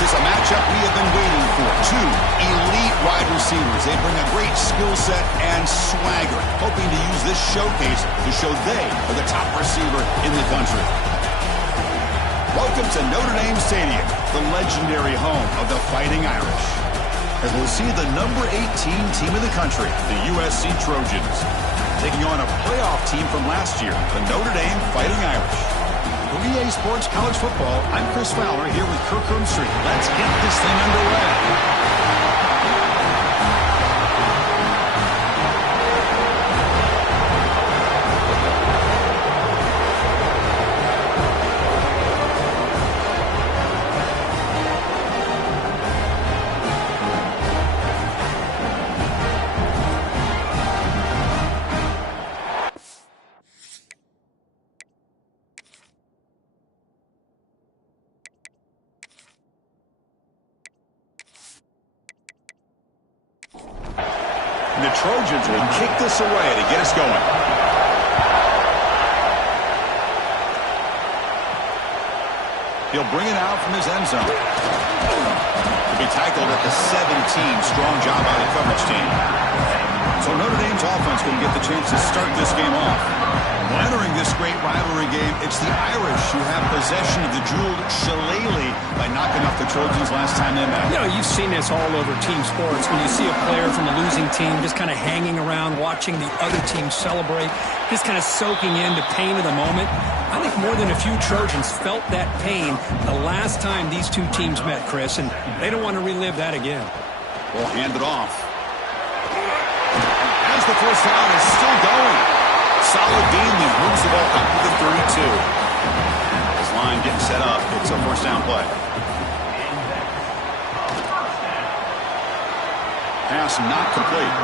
This is a matchup we have been waiting for. Two elite wide receivers. They bring a great skill set and swagger, hoping to use this showcase to show they are the top receiver in the country. Welcome to Notre Dame Stadium, the legendary home of the Fighting Irish. As we'll see the number 18 team in the country, the Usc Trojans, taking on a playoff team from last year, the Notre Dame Fighting Irish. For EA Sports College Football, I'm Chris Fowler here with Kirk Herbstreit. Let's get this thing underway. The Trojans will kick this away to get us going. He'll bring it out from his end zone. He'll be tackled at the 17. Strong job by the coverage team. So Notre Dame's offense going to get the chance to start this game off. Well, entering this great rivalry game, it's the Irish who have possession of the jeweled shillelagh by knocking off the Trojans last time they met. You know, you've seen this all over team sports when you see a player from a losing team just kind of hanging around watching the other team celebrate, just kind of soaking in the pain of the moment. I think more than a few Trojans felt that pain the last time these two teams met, Chris, and they don't want to relive that again. We'll hand it off. As the first down is still going. Solid gain lead, moves the ball up to the 32. This line getting set up. It's a first down play. Pass not complete.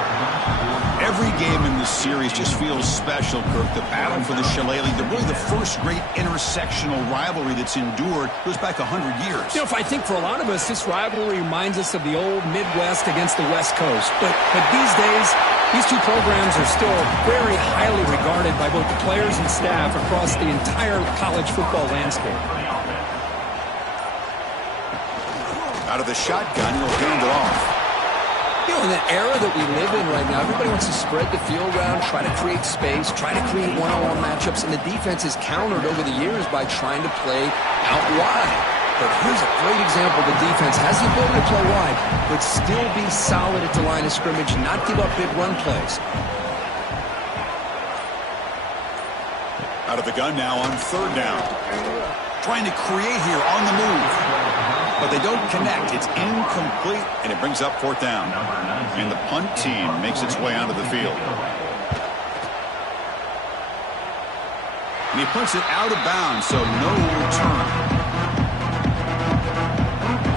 Every game in this series just feels special, Kirk. The battle for the shillelagh, really the first great intersectional rivalry that's endured, goes back 100 years. You know, if I think for a lot of us, this rivalry reminds us of the old Midwest against the West Coast. But these days, these two programs are still very highly regarded by both the players and staff across the entire college football landscape. Out of the shotgun, he'll hand it off. You know, in the era that we live in right now, everybody wants to spread the field around, try to create space, try to create one-on-one matchups, and the defense is countered over the years by trying to play out wide. But here's a great example. The defense has the ability to play wide, but still be solid at the line of scrimmage, not give up big run plays. Out of the gun now on third down. Trying to create here on the move. But they don't connect. It's incomplete, and it brings up fourth down. And the punt team makes its way onto the field. And he punts it out of bounds, so no return.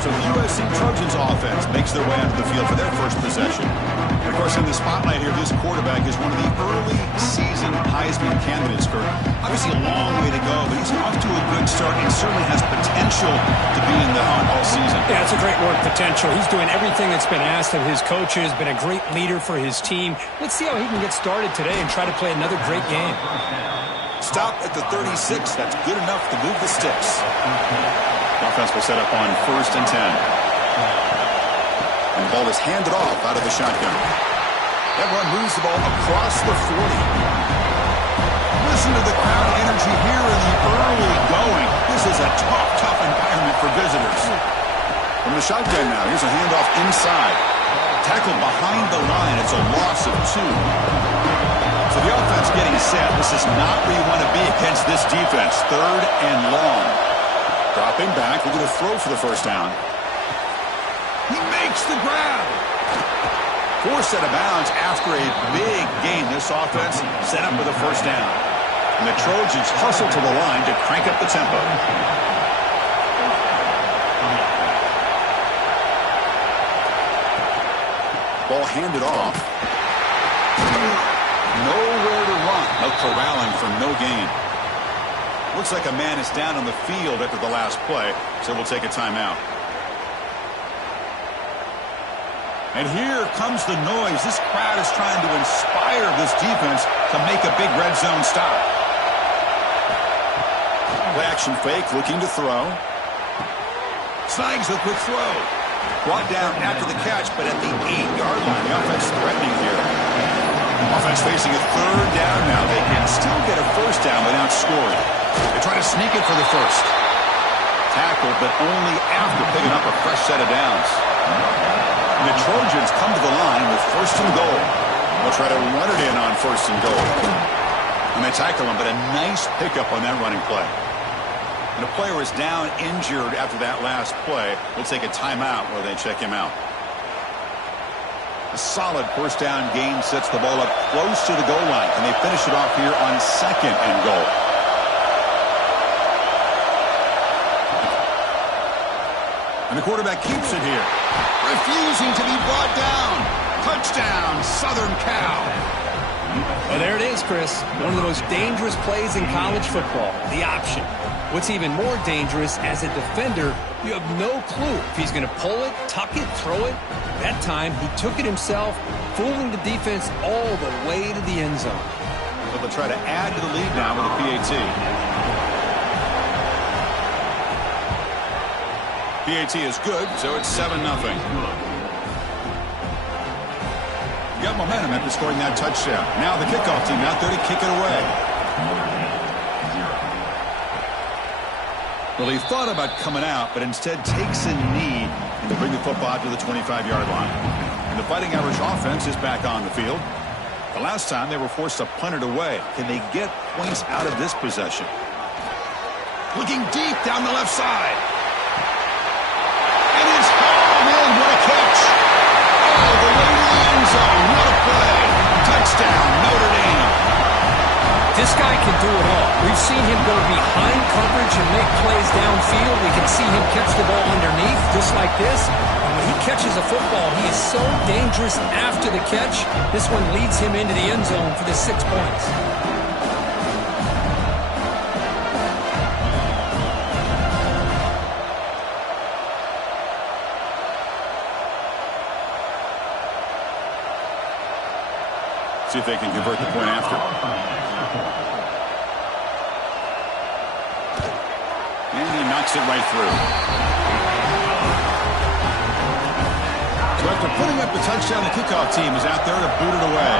So the USC Trojans offense makes their way onto the field for their first possession. And of course, in the spotlight here, this quarterback is one of the early season Heisman candidates, Kurt. Obviously a long way to go, but he's off to a good start and certainly has potential to be in the hunt all season. Yeah, it's a great word, potential. He's doing everything that's been asked of his coaches, been a great leader for his team. Let's see how he can get started today and try to play another great game. Stop at the 36. That's good enough to move the sticks. Offense will set up on 1st and 10. And the ball is handed off out of the shotgun. That run moves the ball across the 40. Listen to the crowd energy here in the early going. This is a tough environment for visitors. From the shotgun now, here's a handoff inside. Tackled behind the line. It's a loss of 2. So the offense getting set. This is not where you want to be against this defense. 3rd and long. Dropping back, looking to throw for the first down. He makes the grab. Forced out of bounds after a big gain. This offense set up with a first down. And the Trojans hustle to the line to crank up the tempo. Ball handed off. Nowhere to run. No corralling for no gain. Looks like a man is down on the field after the last play, so we'll take a timeout. And here comes the noise. This crowd is trying to inspire this defense to make a big red zone stop. Play action fake, looking to throw. Snags the quick throw. Brought down after the catch, but at the 8-yard line. The offense threatening here. Offense facing a third down now. They can still get a first down without scoring. They try to sneak it for the first. Tackle, but only after picking up a fresh set of downs. And the Trojans come to the line with first and goal. They'll try to run it in on first and goal. And they tackle him, but a nice pickup on that running play. And the player is down injured after that last play. We'll take a timeout where they check him out. A solid first down gain sets the ball up close to the goal line. Can they finish it off here on second and goal? And the quarterback keeps it here. Refusing to be brought down. Touchdown, Southern Cal. Well, there it is, Chris. One of the most dangerous plays in college football, the option. What's even more dangerous, as a defender, you have no clue if he's going to pull it, tuck it, throw it. That time, he took it himself, fooling the defense all the way to the end zone. So they'll try to add to the lead now with a PAT. PAT is good, so it's 7-0. Got momentum after scoring that touchdown. Now the kickoff team out there to kick it away. Well, he thought about coming out, but instead takes a knee and to bring the football to the 25-yard line. And the Fighting Irish offense is back on the field. The last time they were forced to punt it away. Can they get points out of this possession? Looking deep down the left side. And it's hauled in. What a catch. Oh, the way to the end zone. What a play. Touchdown, Notre Dame. This guy can do it all. We've seen him go behind coverage and make plays downfield. We can see him catch the ball underneath, just like this. And when he catches a football, he is so dangerous after the catch. This one leads him into the end zone for the 6 points. See if they can convert the point after. And he knocks it right through. So after putting up the touchdown, the kickoff team is out there to boot it away.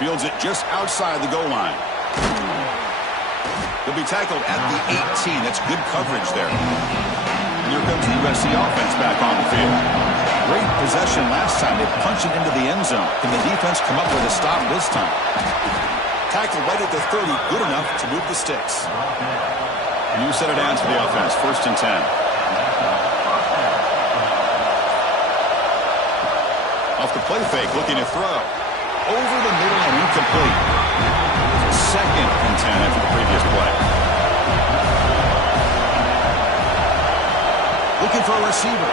Fields it just outside the goal line. He'll be tackled at the 18. That's good coverage there. And here comes the USC offense back on the field. Great possession last time. They punch it into the end zone. Can the defense come up with a stop this time? Tackle right at the 30. Good enough to move the sticks. New set of downs for the offense. 1st and 10. Off the play fake. Looking to throw. Over the middle and incomplete. It's a 2nd and 10 after the previous play. Looking for a receiver.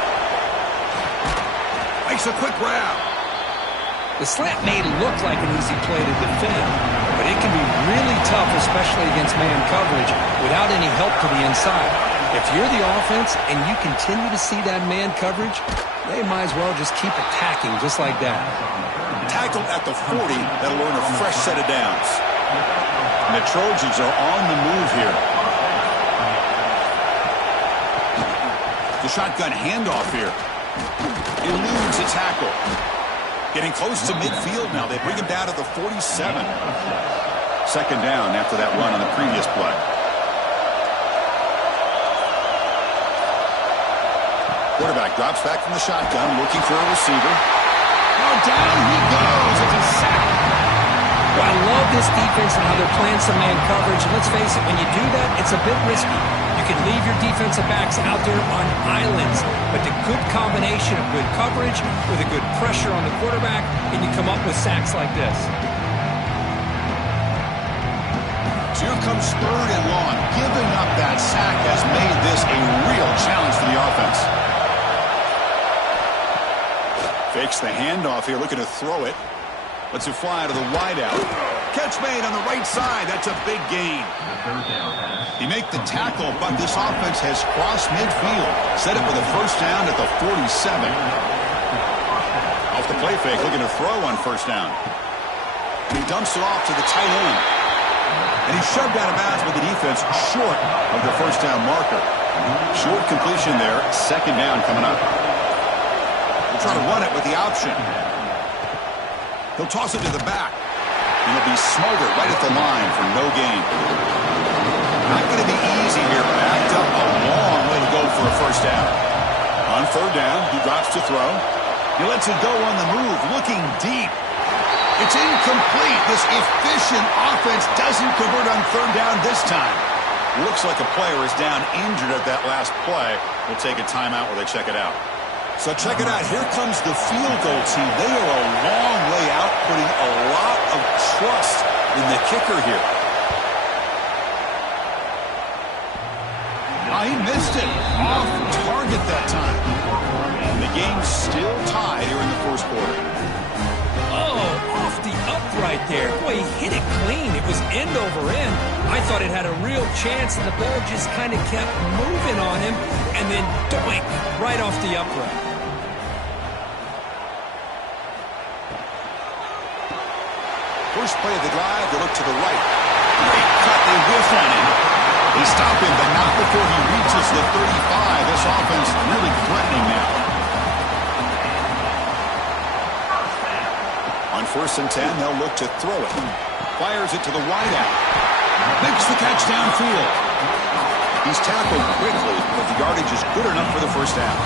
Makes a quick grab. The slant may look like an easy play to defend, but it can be really tough, especially against man coverage, without any help to the inside. If you're the offense and you continue to see that man coverage, they might as well just keep attacking just like that. Tackled at the 40. That'll earn a fresh set of downs. And the Trojans are on the move here. The shotgun handoff here. Eludes a tackle. Getting close to midfield now. They bring him down to the 47. 2nd down after that run on the previous play. Quarterback drops back from the shotgun, looking for a receiver. Oh, down he goes. It's a sack. Well, I love this defense and how they're playing some man coverage. And let's face it, when you do that, it's a bit risky. You can leave your defensive backs out there on islands, but the good combination of good coverage with a good pressure on the quarterback, and you come up with sacks like this. So here comes 3rd and long. Giving up that sack has made this a real challenge for the offense. Fakes the handoff here, looking to throw it. Lets it fly to the wideout. Catch made on the right side. That's a big gain. He made the tackle, but this offense has crossed midfield. Set up with a first down at the 47. Off the play fake, looking to throw on 1st down. He dumps it off to the tight end. And he's shoved out of bounds by the defense short of the first down marker. Short completion there. Second down coming up. We'll try to run it with the option. He'll toss it to the back. And he'll be smothered right at the line for no gain. Not going to be easy here. Backed up a long way to go for a first down. On third down, he drops to throw. He lets it go on the move, looking deep. It's incomplete. This efficient offense doesn't convert on third down this time. Looks like a player is down injured at that last play. We'll take a timeout while they check it out. So check it out. Here comes the field goal team. They are a long way out, putting a lot of trust in the kicker here. Oh, he missed it. Off target that time. And the game's still tied here in the first quarter. Off the upright there. Boy, he hit it clean. It was end over end. I thought it had a real chance, and the ball just kind of kept moving on him, and then doink, right off the upright. First play of the drive, they look to the right. Great cut, they whiff on him. They stop him, but not before he reaches the 35. This offense really threatening now. On 1st and 10, they'll look to throw it. Fires it to the wideout. Makes the catch downfield. He's tackled quickly, but the yardage is good enough for the first down.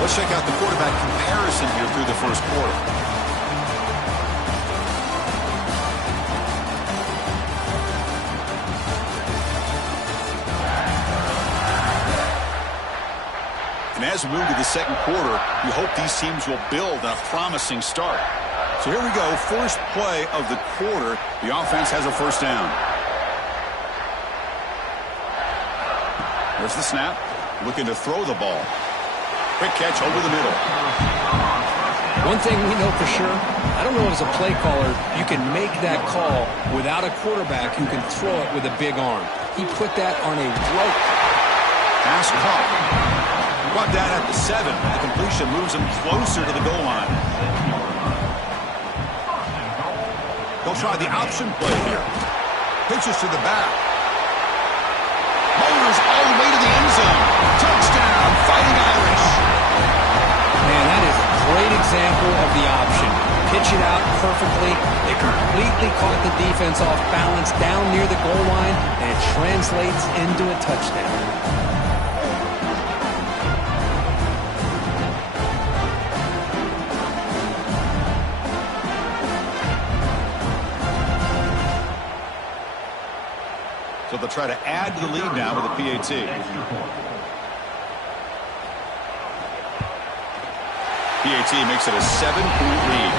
Let's check out the quarterback comparison here through the first quarter. And as we move to the second quarter, we hope these teams will build a promising start. So here we go, first play of the quarter. The offense has a first down. There's the snap. Looking to throw the ball. Quick catch over the middle. One thing we know for sure, I don't know as a play caller, you can make that call without a quarterback who can throw it with a big arm. He put that on a rope. Pass caught. Brought down at the 7. The completion moves him closer to the goal line. They'll try the option play here. Pitches to the back. Motors all the way to the end zone. Touchdown, Fighting Irish. Man, that is a great example of the option. Pitch it out perfectly. They completely caught the defense off balance down near the goal line, and it translates into a touchdown. So they'll try to add to the lead now with a PAT. PAT makes it a 7-point lead.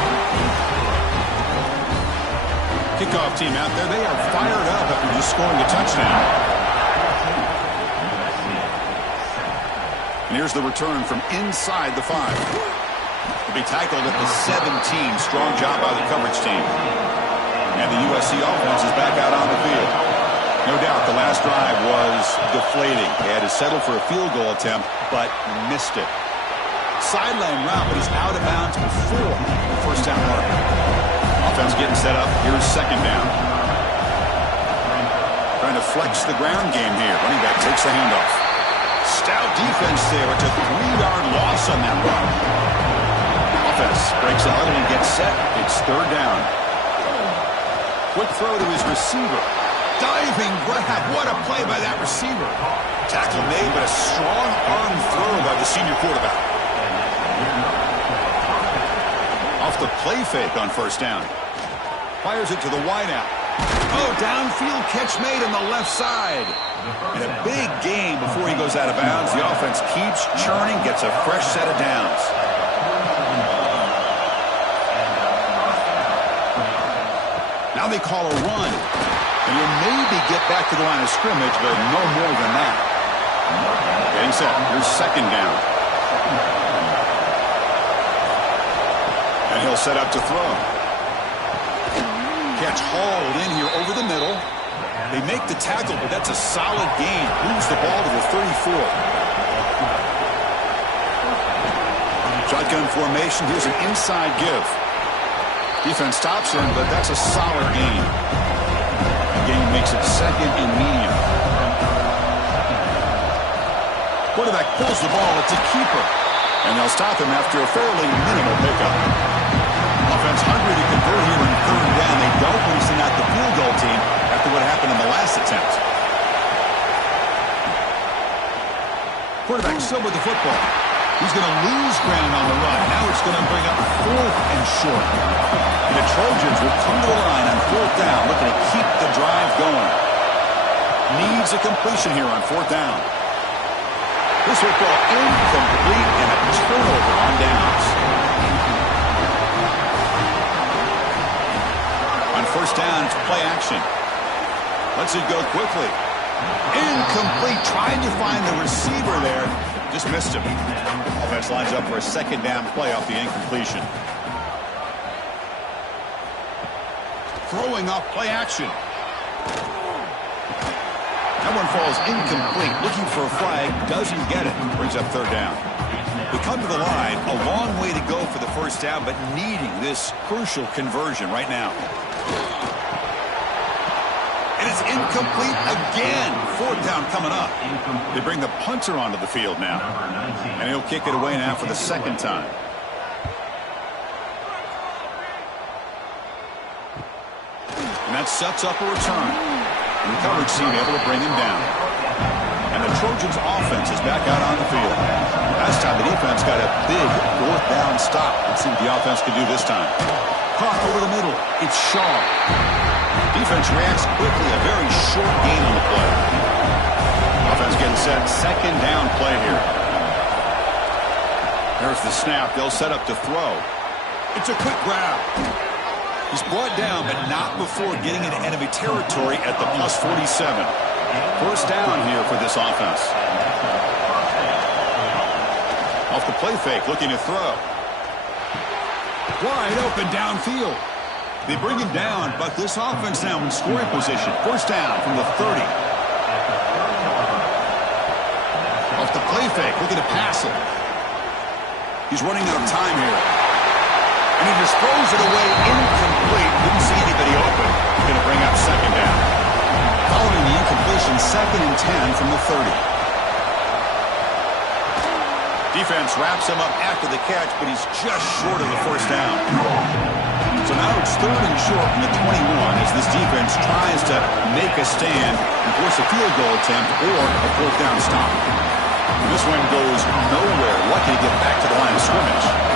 Kickoff team out there, they are fired up after just scoring a touchdown. And here's the return from inside the 5. He'll be tackled at the 17. Strong job by the coverage team. And the USC offense is back out on the field. No doubt the last drive was deflating. They had to settle for a field goal attempt, but missed it. Sideline route, but he's out of bounds before the first down marker. Offense getting set up. Here's second down. Trying to flex the ground game here. Running back takes the handoff. Stout defense there. It's a 3-yard loss on that run. Offense breaks the huddle and gets set. It's third down. Quick throw to his receiver. Diving grab. What a play by that receiver. Tackle made, but a strong arm throw by the senior quarterback. Off the play fake on first down. Fires it to the wideout. Oh, downfield catch made on the left side. And a big gain before he goes out of bounds. The offense keeps churning, gets a fresh set of downs. Now they call a run. And he'll maybe get back to the line of scrimmage, but no more than that. Getting set. Here's second down. And he'll set up to throw. Catch hauled in here over the middle. They make the tackle, but that's a solid gain. Moves the ball to the 34. Shotgun formation. Here's an inside give. Defense stops him, but that's a solid gain. makes it second and medium. Quarterback pulls the ball. It's a keeper. And they'll stop him after a fairly minimal pickup. Offense hungry to convert here in third down. They don't want to send out the field goal team after what happened in the last attempt. Quarterback still with the football. He's going to lose ground on the run. Now it's going to bring up fourth and short. And the Trojans will come to the line on fourth down, looking to keep the drive going. Needs a completion here on fourth down. This football incomplete and a turnover on downs. On first down, it's play action. Lets it go quickly. Incomplete. Trying to find the receiver there. Just missed him. Offense lines up for a second down play off the incompletion. Throwing off play action. That one falls incomplete. Looking for a flag. Doesn't get it. Brings up third down. We come to the line. A long way to go for the first down, but needing this crucial conversion right now. And it's incomplete again. Fourth down coming up. They bring the punter onto the field now. And he'll kick it away now for the second time. And that sets up a return. And the coverage team able to bring him down. And the Trojans' offense is back out on the field. Last time the defense got a big fourth down stop. Let's see what the offense can do this time. Caught over the middle. It's Shaw. Defense reacts quickly. A very short gain on the play. Offense getting set. Second down play here. There's the snap. They'll set up to throw. It's a quick grab. He's brought down, but not before getting into enemy territory at the plus 47. First down here for this offense. Off the play fake, looking to throw. Wide open downfield. They bring him down, but this offense now in scoring position. First down from the 30. Off the play fake, looking to pass it. He's running out of time here. And he just throws it away incomplete. Didn't see anybody open. Going to bring up second down. Following the incompletion, second and 10 from the 30. Defense wraps him up after the catch, but he's just short of the first down. So now it's third and short from the 21 as this defense tries to make a stand and force a field goal attempt or a fourth down stop. And this one goes nowhere. Lucky to get back to the line of scrimmage.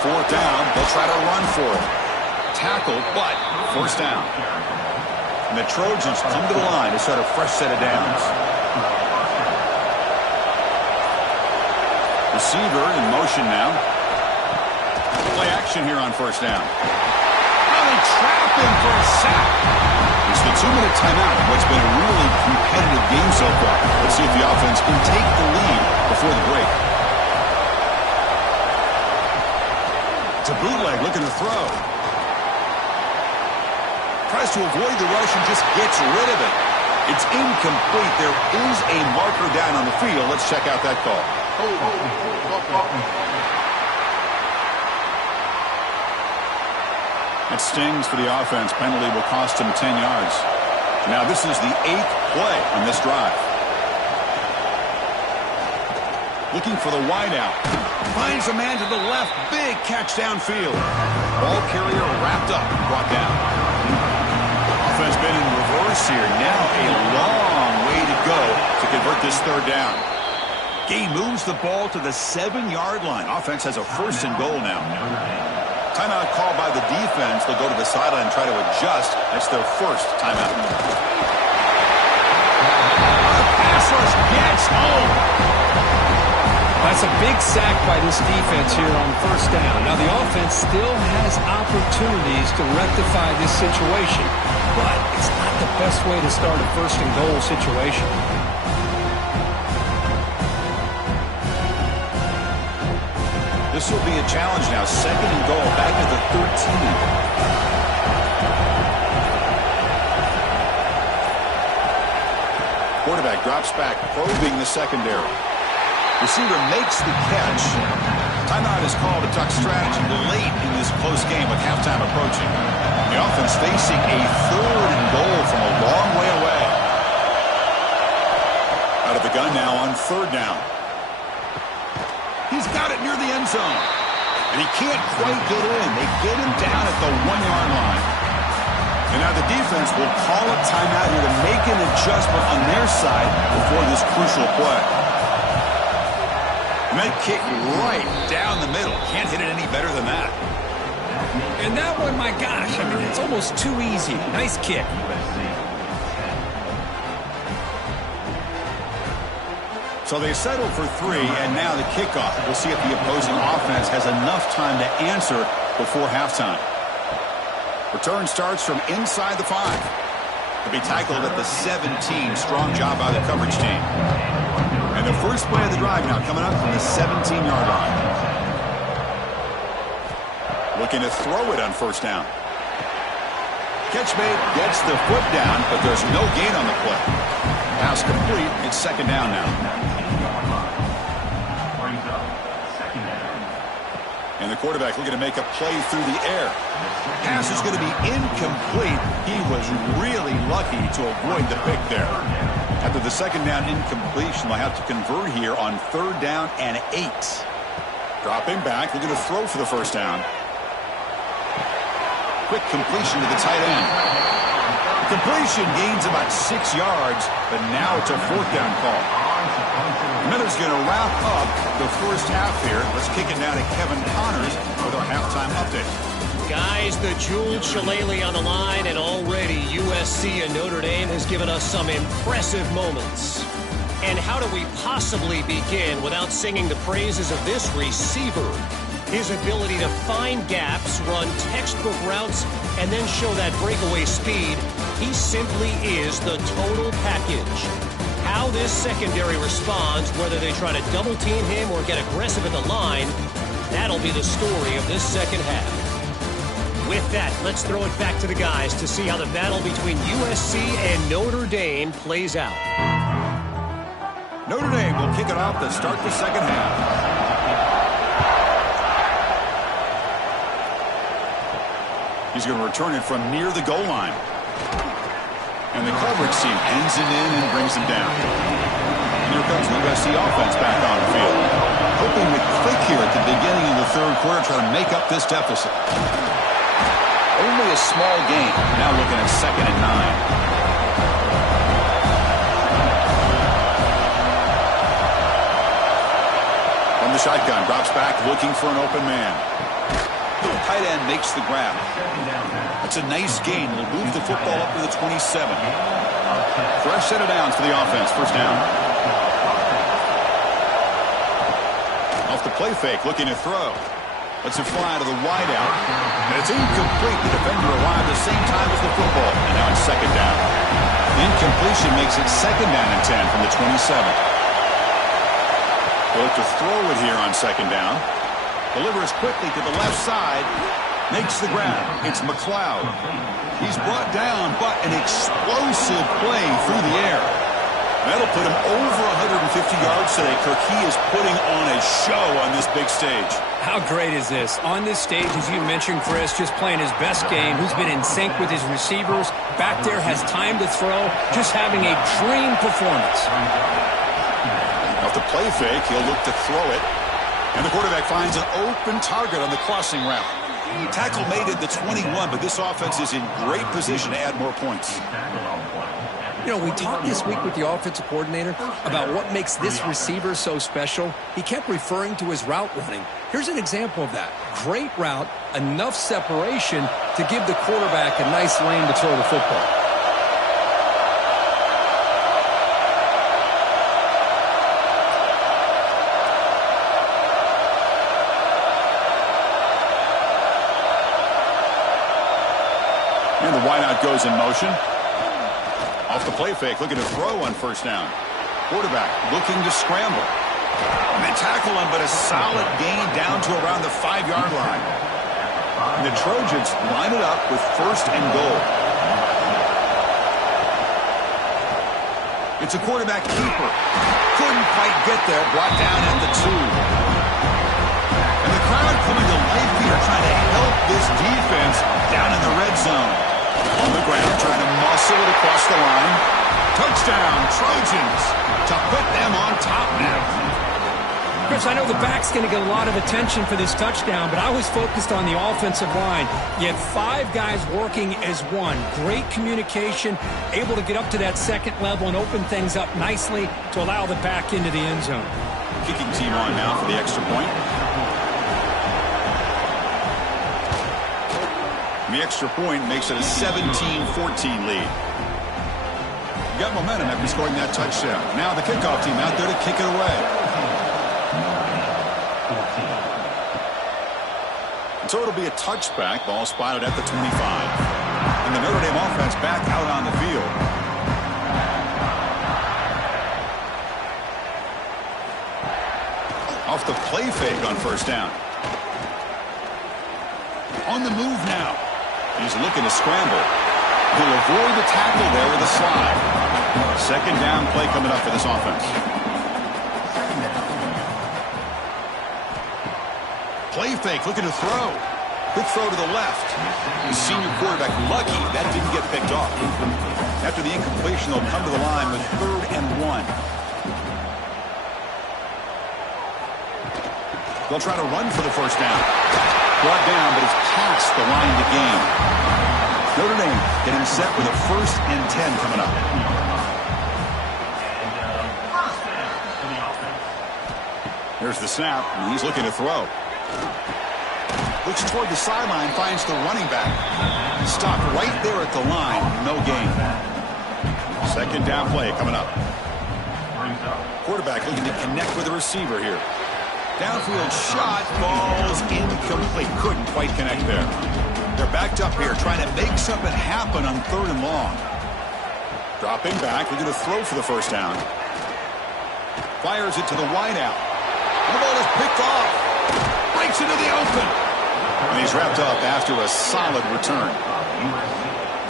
Fourth down, they'll try to run for it. Tackle, but first down. And the Trojans come to the line to start a fresh set of downs. Receiver in motion now. Play action here on first down. Oh, they trap him for a sack. It's the 2-minute timeout in what's been a really competitive game so far. Let's see if the offense can take the lead before the break. It's a bootleg looking to throw. Tries to avoid the rush and just gets rid of it. It's incomplete. There is a marker down on the field. Let's check out that call. It stings for the offense. Penalty will cost him 10 yards. Now this is the 8th play on this drive. Looking for the wideout. Finds a man to the left. Big catch downfield. Ball carrier wrapped up and brought down. Offense been in reverse here. Now a long way to go to convert this third down. Gain moves the ball to the 7-yard line. Offense has a first and goal now. Timeout called by the defense. They'll go to the sideline and try to adjust. That's their first timeout. The pass rush gets home. That's a big sack by this defense here on first down. Now, the offense still has opportunities to rectify this situation, but it's not the best way to start a first and goal situation. This will be a challenge now. Second and goal, back at the 13. Quarterback drops back, probing the secondary. Receiver makes the catch. Timeout is called to tuck strategy late in this close game with halftime approaching. The offense facing a 3rd and goal from a long way away. Out of the gun now on 3rd down. He's got it near the end zone. And he can't quite get in. They get him down at the 1-yard line. And now the defense will call a timeout here to make an adjustment on their side before this crucial play. And that kick right down the middle. Can't hit it any better than that. And that one, my gosh, I mean, it's almost too easy. Nice kick. So they settle for 3, and now the kickoff. We'll see if the opposing offense has enough time to answer before halftime. Return starts from inside the 5. He'll be tackled at the 17. Strong job by the coverage team. And the first play of the drive now coming up from the 17-yard line. Looking to throw it on 1st down. Catch made, gets the foot down, but there's no gain on the play. Pass complete. It's 2nd down now. And the quarterback looking to make a play through the air. Pass is going to be incomplete. He was really lucky to avoid the pick there. After the 2nd down incompletion, they'll have to convert here on 3rd down and 8. Dropping back, looking to throw for the 1st down. Quick completion to the tight end. Completion gains about 6 yards, but now it's a 4th down call. Miller's going to wrap up the first half here. Let's kick it down to Kevin Connors with our halftime update. Guys, the jeweled shillelagh on the line, and already USC and Notre Dame has given us some impressive moments. And how do we possibly begin without singing the praises of this receiver? His ability to find gaps, run textbook routes, and then show that breakaway speed. He simply is the total package. How this secondary responds, whether they try to double team him or get aggressive at the line, that'll be the story of this 2nd half. With that, let's throw it back to the guys to see how the battle between USC and Notre Dame plays out. Notre Dame will kick it off to start the 2nd half. He's going to return it from near the goal line. And the coverage team ends it in and brings him down. And here comes the USC offense back on the field. Hoping to click here at the beginning of the 3rd quarter, try to make up this deficit. Only a small gain. Now looking at 2nd and 9. From the shotgun, drops back, looking for an open man. Tight end makes the grab. That's a nice gain. Will move the football up to the 27. Fresh set of downs for the offense. 1st down. Off the play fake, looking to throw. Lets it fly to the wideout. And it's incomplete. The defender arrived at the same time as the football. And now it's 2nd down. The incompletion makes it 2nd down and 10 from the 27. They'll look to throw it here on 2nd down. Delivers quickly to the left side. Makes the grab. It's McLeod. He's brought down, but an explosive play through the air. That'll put him over 150 yards today. Kirk, he is putting on a show on this big stage. How great is this? On this stage, as you mentioned, Chris, just playing his best game. Who's been in sync with his receivers. Back there, has time to throw. Just having a dream performance. Off the play fake, he'll look to throw it. And the quarterback finds an open target on the crossing route. Tackle made at the 21, but this offense is in great position to add more points. You know, we talked this week with the offensive coordinator about what makes this receiver so special. He kept referring to his route running. Here's an example of that. Great route, enough separation to give the quarterback a nice lane to throw the football. And the wideout goes in motion. Off the play fake, looking to throw on 1st down. Quarterback looking to scramble. And they tackle him, but a solid gain down to around the 5-yard line. And the Trojans line it up with 1st and goal. It's a quarterback keeper. Couldn't quite get there, brought down at the 2. And the crowd coming to life here, trying to help this defense down in the red zone. On the ground, trying to muscle it across the line. Touchdown, Trojans, to put them on top now. Chris, I know the back's going to get a lot of attention for this touchdown, but I was focused on the offensive line. You had 5 guys working as one. Great communication, able to get up to that second level and open things up nicely to allow the back into the end zone. Kicking team on now for the extra point. The extra point makes it a 17-14 lead. You got momentum after scoring that touchdown. Now the kickoff team out there to kick it away. So it'll be a touchback. Ball spotted at the 25. And the Notre Dame offense back out on the field. Off the play fake on first down. On the move now. He's looking to scramble. He'll avoid the tackle there with a slide. Second down play coming up for this offense. Play fake, looking to throw. Quick throw to the left. The senior quarterback lucky that didn't get picked off. After the incompletion, they'll come to the line with 3rd and 1. They'll try to run for the first down. Brought down, but it's past the line to gain. Notre Dame getting set with a 1st and 10 coming up. Here's the snap, and he's looking to throw. Looks toward the sideline, finds the running back. Stopped right there at the line, no gain. Second down play coming up. Quarterback looking to connect with the receiver here. Downfield shot, falls incomplete. Couldn't quite connect there. They're backed up here, trying to make something happen on 3rd and long. Dropping back, looking to throw for the first down. Fires it to the wideout. And the ball is picked off. Breaks into the open. And he's wrapped up after a solid return.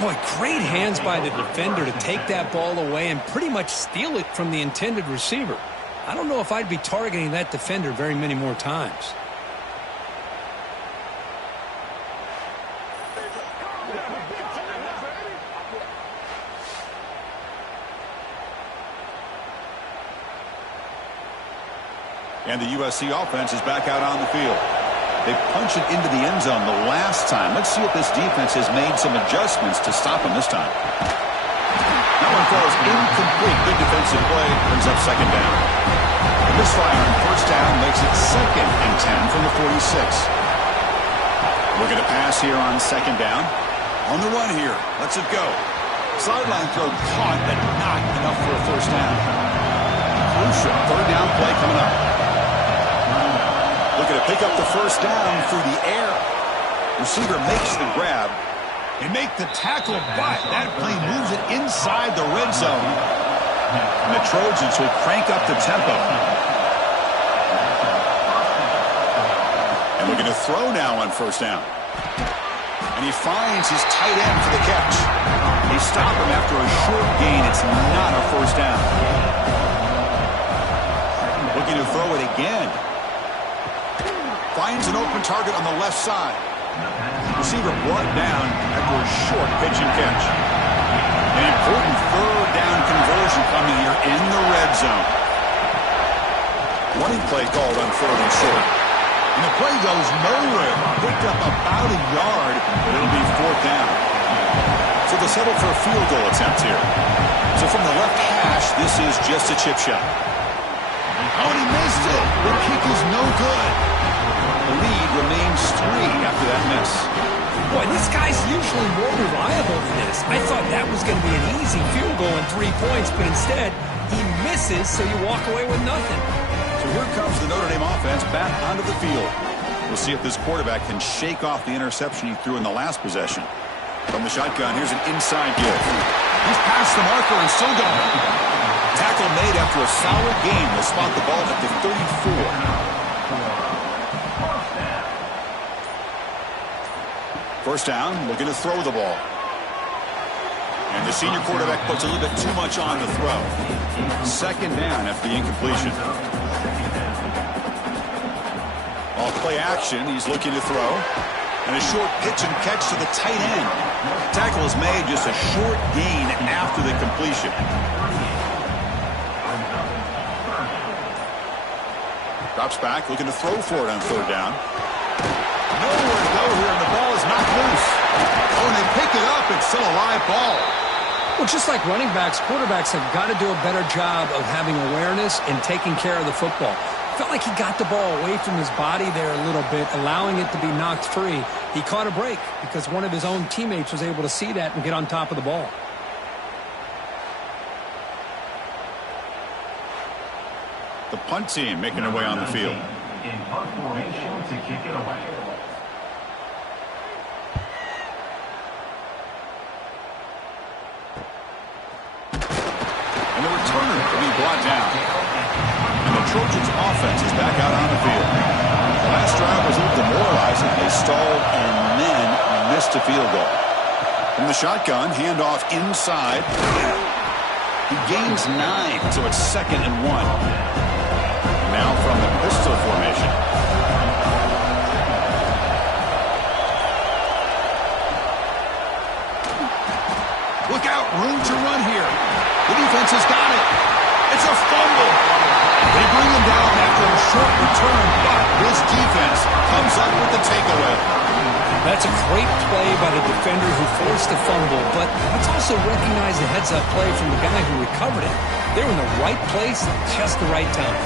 Boy, great hands by the defender to take that ball away and pretty much steal it from the intended receiver. I don't know if I'd be targeting that defender very many more times. And the USC offense is back out on the field. They punch it into the end zone the last time. Let's see if this defense has made some adjustments to stop them this time. That one falls incomplete. Good defensive play. Brings up second down. The misfire on first down makes it 2nd and 10 from the 46. Looking to pass here on second down. On the run here. Lets it go. Sideline throw caught, but not enough for a first down. Crucial 3rd down play coming up. Looking to pick up the first down through the air. Receiver makes the grab. They make the tackle, but that play moves it inside the red zone. And the Trojans will crank up the tempo. And looking to throw now on first down. And he finds his tight end for the catch. They stop him after a short gain. It's not a first down. Looking to throw it again. Finds an open target on the left side. Receiver brought down after a short pitch and catch. An important 3rd down conversion coming here in the red zone. Running play called on 3rd and short. And the play goes nowhere. Picked up about a yard, but it'll be 4th down. So they'll settle for a field goal attempt here. So from the left hash, this is just a chip shot. Oh, and he missed it. The kick is no good. The lead remains 3 after that miss. Boy, this guy's usually more reliable than this. I thought that was going to be an easy field goal and 3 points, but instead, he misses, so you walk away with nothing. So here comes the Notre Dame offense back onto the field. We'll see if this quarterback can shake off the interception he threw in the last possession. From the shotgun, here's an inside give. He's past the marker and still going. Tackle made after a solid game. They'll spot the ball at the 34. First down, looking to throw the ball. And the senior quarterback puts a little bit too much on the throw. Second down after the incompletion. Off play action, he's looking to throw. And a short pitch and catch to the tight end. Tackle is made, just a short gain after the completion. Drops back, looking to throw for it on third down. Nowhere to go here, and the ball is knocked loose. Oh, and they pick it up. It's still a live ball. Well, just like running backs, quarterbacks have got to do a better job of having awareness and taking care of the football. Felt like he got the ball away from his body there a little bit, allowing it to be knocked free. He caught a break because one of his own teammates was able to see that and get on top of the ball. The punt team making their way on the field. In punt formation to kick it away. And the returner will be brought down. And the Trojans offense is back out on the field. The last drive was a little demoralizing. They stalled and then missed a field goal. From the shotgun, handoff inside. He gains 9, so it's 2nd and 1. Now from the pistol formation. Look out, room to run here. The defense has got it. It's a fumble. They bring him down after a short return, but this defense comes up with the takeaway. That's a great play by the defender who forced the fumble, but let's also recognize the heads-up play from the guy who recovered it. They're in the right place at just the right time.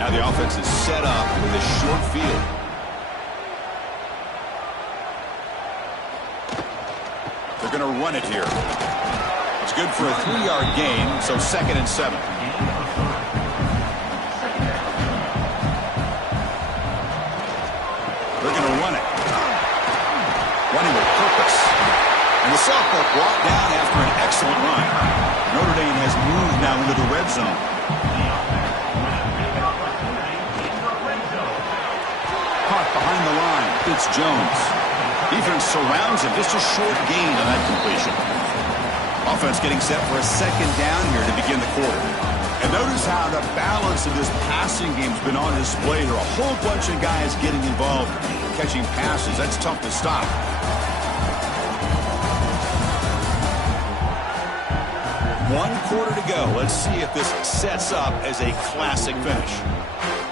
Now the offense is set up with a short field. They're going to run it here. It's good for a 3-yard gain, so 2nd and 7. They're going to run it. Running with purpose. And the sophomore brought down after an excellent run. Notre Dame has moved now into the red zone. Caught behind the line. It's Jones. Defense surrounds him. Just a short gain on that completion. Offense getting set for a 2nd down here to begin the quarter. And notice how the balance of this passing game has been on display here. A whole bunch of guys getting involved, catching passes. That's tough to stop. One quarter to go. Let's see if this sets up as a classic finish.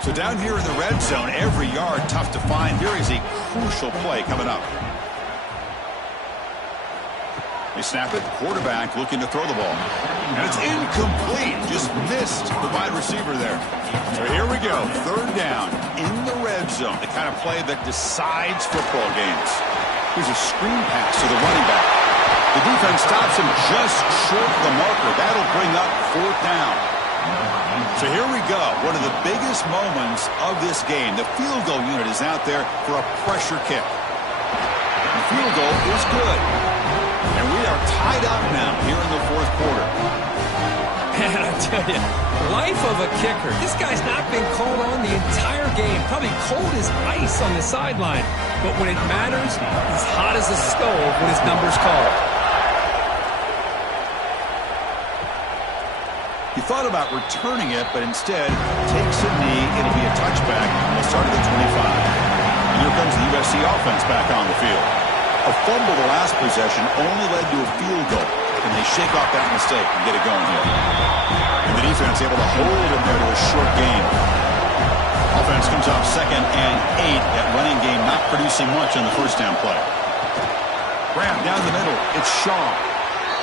So down here in the red zone, every yard tough to find. Here is a crucial play coming up. They snap it. Quarterback looking to throw the ball. And it's incomplete. Just missed the wide receiver there. So here we go. 3rd down in the red zone. The kind of play that decides football games. Here's a screen pass to the running back. The defense stops him just short of the marker. That'll bring up 4th down. So here we go. One of the biggest moments of this game. The field goal unit is out there for a pressure kick. The field goal is good. And we are tied up now here in the 4th quarter. And I tell you, life of a kicker. This guy's not been called on the entire game. Probably cold as ice on the sideline. But when it matters, he's hot as a stove when his number's called. He thought about returning it, but instead takes a knee. It'll be a touchback. We'll start at the 25. And here comes the USC offense back on the field. A fumble the last possession only led to a field goal. And they shake off that mistake and get it going here. And the defense able to hold him there to a short gain. Offense comes off 2nd and 8. That running game not producing much on the 1st down play. Grab down the middle. It's Shaw.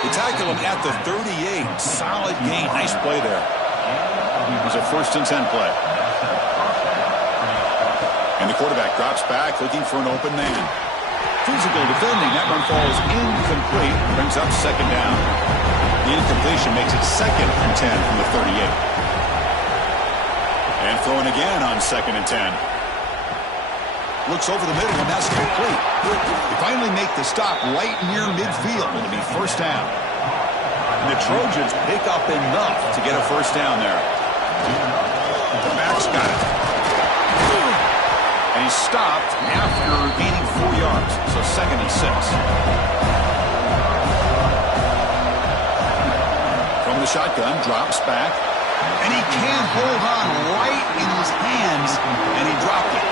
They tackle him at the 38. Solid gain. Nice play there. It was a 1st and 10 play. And the quarterback drops back looking for an open man. Physical defending. That run falls incomplete. Brings up 2nd down. The incompletion makes it 2nd and 10 from the 38. And throwing again on 2nd and 10. Looks over the middle, and that's complete. They finally make the stop right near midfield. It'll be 1st down. And the Trojans pick up enough to get a 1st down there. The back's got it. And he's stopped after gaining 4 yards. So 2nd and 6. From the shotgun, drops back. And he can't hold on right in his hands, and he dropped it.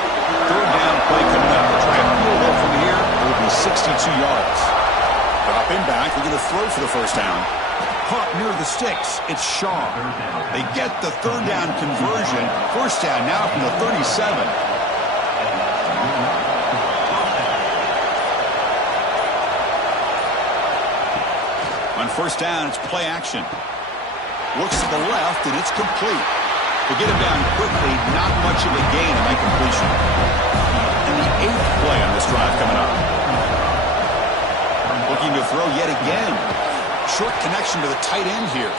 Third down play coming up. Try a field goal from here. It will be 62 yards. Dropping back. They're going to throw for the first down. Caught near the sticks. It's Shaw. They get the third down conversion. First down now from the 37. On first down, it's play action. Looks to the left, and it's complete. To get him down quickly, not much of a gain in that completion. And the 8th play on this drive coming up. Looking to throw yet again. Short connection to the tight end here.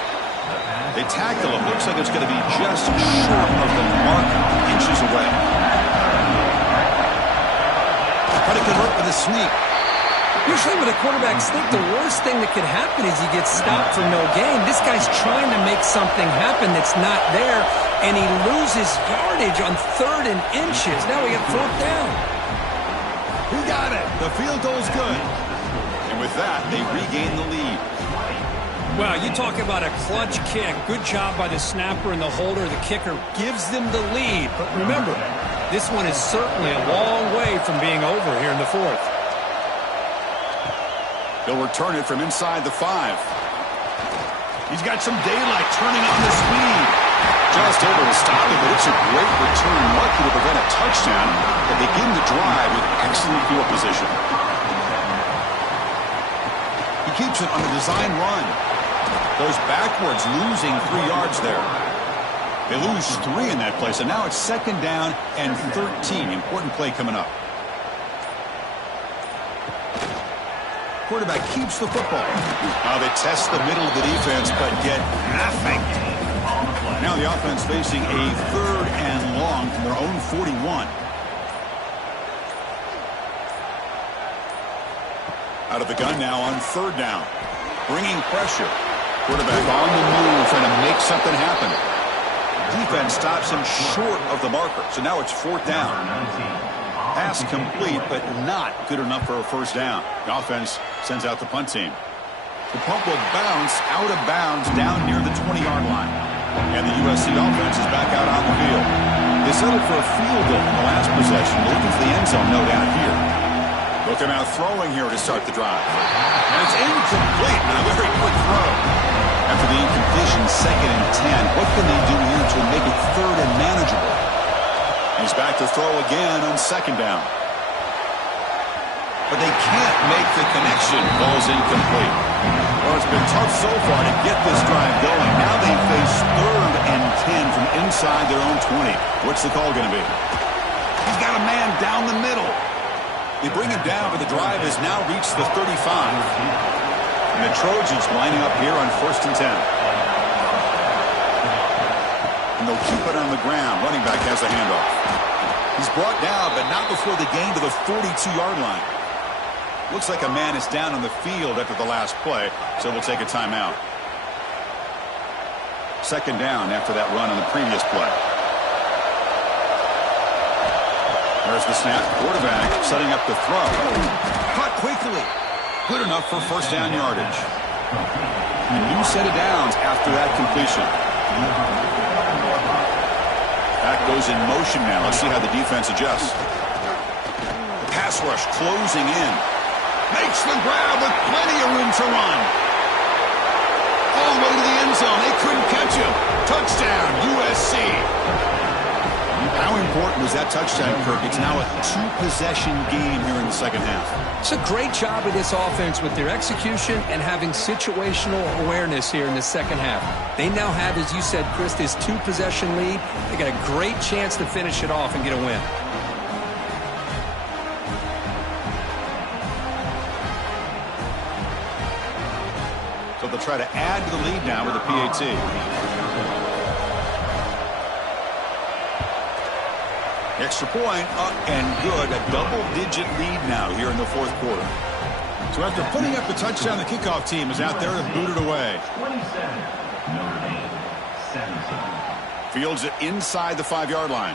They tackle him. Looks like it's going to be just short of the mark, inches away. Try to convert with a sneak. Usually with a quarterback sneak, the worst thing that could happen is he gets stopped for no gain. This guy's trying to make something happen that's not there, and he loses yardage on 3rd and inches. Now we got 4th down. He got it. The field goal's good. And with that, they regain the lead. Well, you talk about a clutch kick. Good job by the snapper and the holder. The kicker gives them the lead. But remember, this one is certainly a long way from being over here in the 4th. They'll return it from inside the 5. He's got some daylight turning on the speed. Just able to stop it, but it's a great return. Lucky to prevent a touchdown. They begin the drive with excellent field position. He keeps it on the design run. Goes backwards, losing 3 yards there. They lose 3 in that play, so now it's 2nd down and 13. Important play coming up. Quarterback keeps the football. Now they test the middle of the defense, but get nothing. Now the offense facing a 3rd and long from their own 41. Out of the gun now on 3rd down. Bringing pressure. Quarterback on the move, trying to make something happen. Defense stops him short of the marker, so now it's 4th down. Pass complete, but not good enough for a first down. The offense sends out the punt team. The punt will bounce out of bounds down near the 20-yard line. And the USC offense is back out on the field. They settled for a field goal in the last possession, looking for the end zone, no doubt here. They'll come out throwing here to start the drive. And it's incomplete, and a very quick throw. After the incompletion, 2nd and 10. What can they do here to make it 3rd and manageable? He's back to throw again on 2nd down. But they can't make the connection. Ball's incomplete. Well, it's been tough so far to get this drive going. Now they face 3rd and 10 from inside their own 20. What's the call going to be? He's got a man down the middle. They bring him down, but the drive has now reached the 35. And the Trojans lining up here on 1st and 10. And they'll keep it on the ground. Running back has a handoff. He's brought down, but not before the gain to the 42-yard line. Looks like a man is down on the field after the last play, so we'll take a timeout. 2nd down after that run on the previous play. There's the snap. Quarterback setting up the throw. Caught quickly. Good enough for first down yardage. A new set of downs after that completion. Back goes in motion now. Let's see how the defense adjusts. The pass rush closing in. Makes the grab with plenty of room to run. All the way to the end zone. They couldn't catch him. Touchdown, USC. How important was that touchdown, Kirk? It's now a 2-possession game here in the second half. It's a great job of this offense with their execution and having situational awareness here in the second half. They now have, as you said, Chris, this 2-possession lead. They got a great chance to finish it off and get a win. So they'll try to add to the lead now with a PAT. Extra point, up and good. A double-digit lead now here in the 4th quarter. So after putting up the touchdown, the kickoff team is out there to boot it away. 27, Notre Dame, 17. Fields it inside the 5-yard line.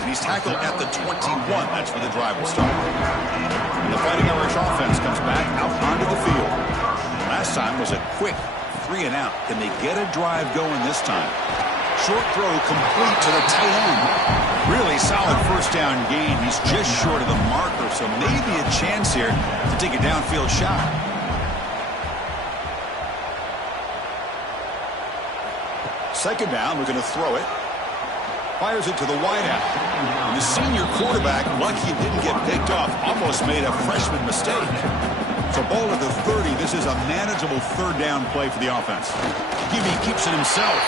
And he's tackled at the 21. That's where the drive will start. And the Fighting Irish offense comes back out onto the field. Last time was a quick 3 and out. Can they get a drive going this time? Short throw complete to the tight end. Really solid first down gain. He's just short of the marker, so maybe a chance here to take a downfield shot. Second down, we're going to throw it. Fires it to the wideout. And the senior quarterback, lucky it didn't get picked off, almost made a freshman mistake. So ball at the 30. This is a manageable third down play for the offense. Gibby keeps it himself.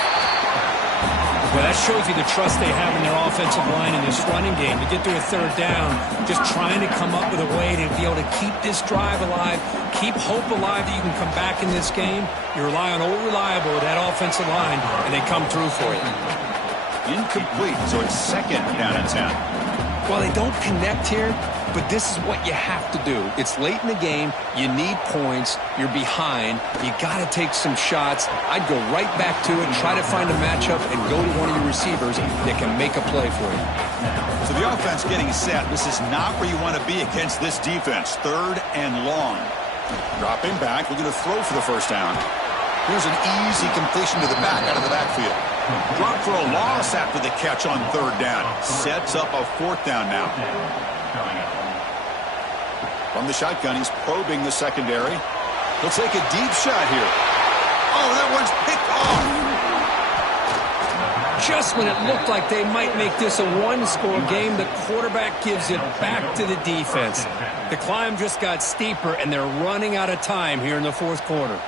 Well, that shows you the trust they have in their offensive line in this running game. To get to a third down, just trying to come up with a way to be able to keep this drive alive, keep hope alive that you can come back in this game. You rely on old reliable with that offensive line, and they come through for you. Incomplete, so it's second down and 10. Well, they don't connect here, but this is what you have to do. It's late in the game. You need points. You're behind. You got to take some shots. I'd go right back to it, try to find a matchup, and go to one of your receivers that can make a play for you. So the offense getting set. This is not where you want to be against this defense. Third and long. Dropping back. We're going to throw for the first down. Here's an easy completion to the back out of the backfield. Drop for a loss after the catch on third down. Sets up a fourth down now. From the shotgun, he's probing the secondary. He'll take a deep shot here. Oh, that one's picked off. Just when it looked like they might make this a one-score game, the quarterback gives it back to the defense. The climb just got steeper, and they're running out of time here in the fourth quarter.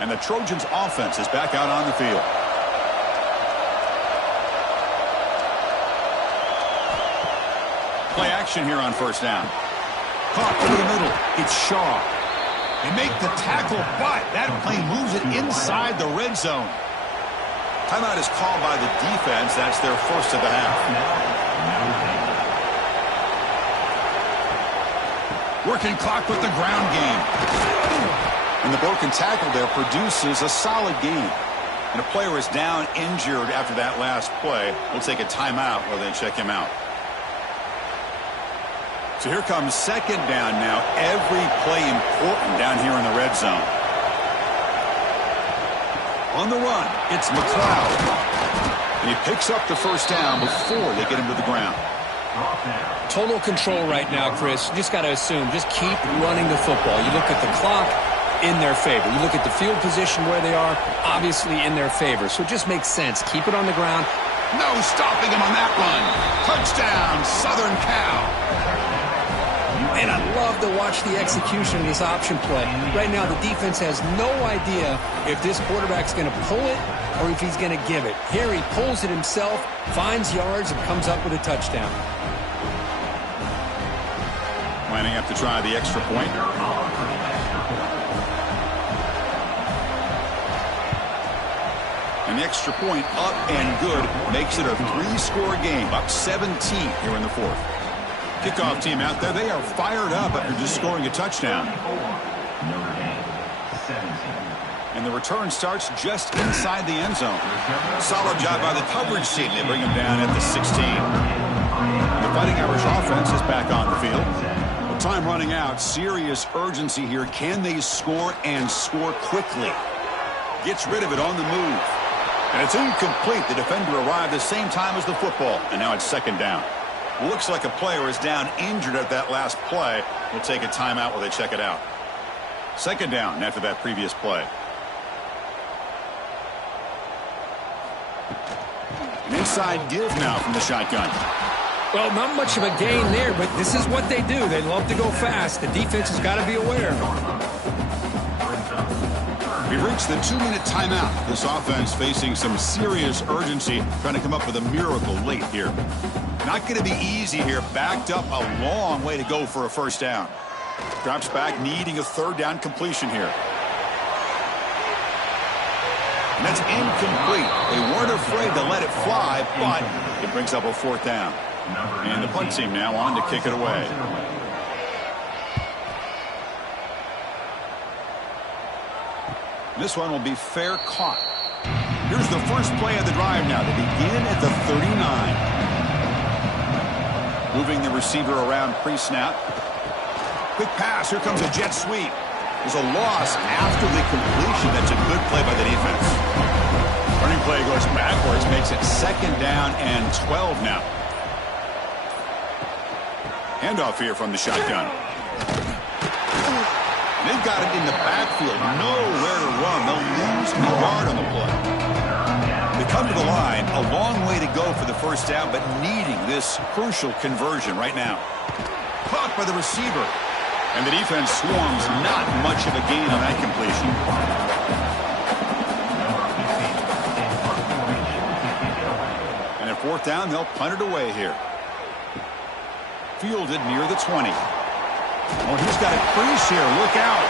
And the Trojans' offense is back out on the field. Play action here on first down. Caught over the middle. It's Shaw. They make the tackle, but that play moves it inside the red zone. Timeout is called by the defense. That's their first of the half. Working clock with the ground game. And the broken tackle there produces a solid gain. And a player is down injured after that last play. We'll take a timeout while they check him out. So here comes second down now. Every play important down here in the red zone. On the run, it's McLeod. And he picks up the first down before they get him to the ground. Total control right now, Chris. You just got to assume. Just keep running the football. You look at the clock. In their favor. You look at the field position where they are, obviously in their favor. So it just makes sense. Keep it on the ground. No stopping him on that run. Touchdown, Southern Cal. And I love to watch the execution of this option play. Right now, the defense has no idea if this quarterback's going to pull it or if he's going to give it. Here he pulls it himself, finds yards, and comes up with a touchdown. Lining up to try the extra point. An extra point up and good makes it a 3-score game, up 17 here in the fourth. Kickoff team out there, they are fired up after just scoring a touchdown. And the return starts just inside the end zone. Solid job by the coverage team. They bring him down at the 16. The Fighting Irish offense is back on the field. With time running out, serious urgency here. Can they score and score quickly? Gets rid of it on the move. And it's incomplete. The defender arrived the same time as the football. And now it's second down. Looks like a player is down injured at that last play. We'll take a timeout while they check it out. Second down after that previous play. An inside give now from the shotgun. Well, not much of a gain there, but this is what they do. They love to go fast. The defense has got to be aware. We've reached the 2-minute timeout. This offense facing some serious urgency, trying to come up with a miracle late here. Not going to be easy here. Backed up a long way to go for a first down. Drops back, needing a third down completion here. And that's incomplete. They weren't afraid to let it fly, but it brings up a fourth down. And the punt team now on to kick it away. This one will be fair caught. Here's the first play of the drive now. They begin at the 39. Moving the receiver around pre-snap. Quick pass. Here comes a jet sweep. There's a loss after the completion. That's a good play by the defense. Running play goes backwards. Makes it 2nd down and 12 now. Handoff here from the shotgun. They've got it in the backfield. Nowhere to run. They'll lose a yard on the play. They come to the line. A long way to go for the first down, but needing this crucial conversion right now. Caught by the receiver. And the defense swarms. Not much of a gain on that completion. And at 4th down, they'll punt it away here. Fielded near the 20. Oh, he's got a crease here. Look out.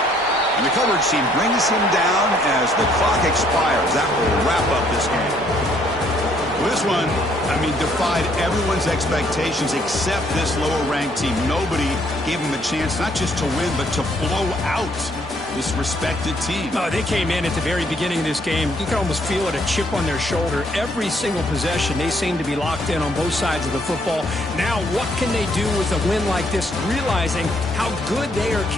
And the coverage team brings him down as the clock expires. That will wrap up this game. Well, this one, defied everyone's expectations except this lower-ranked team. Nobody gave him a chance not just to win, but to blow out this respected team. Oh, they came in at the very beginning of this game. You can almost feel it, a chip on their shoulder. Every single possession, they seem to be locked in on both sides of the football. Now, what can they do with a win like this, realizing how good they are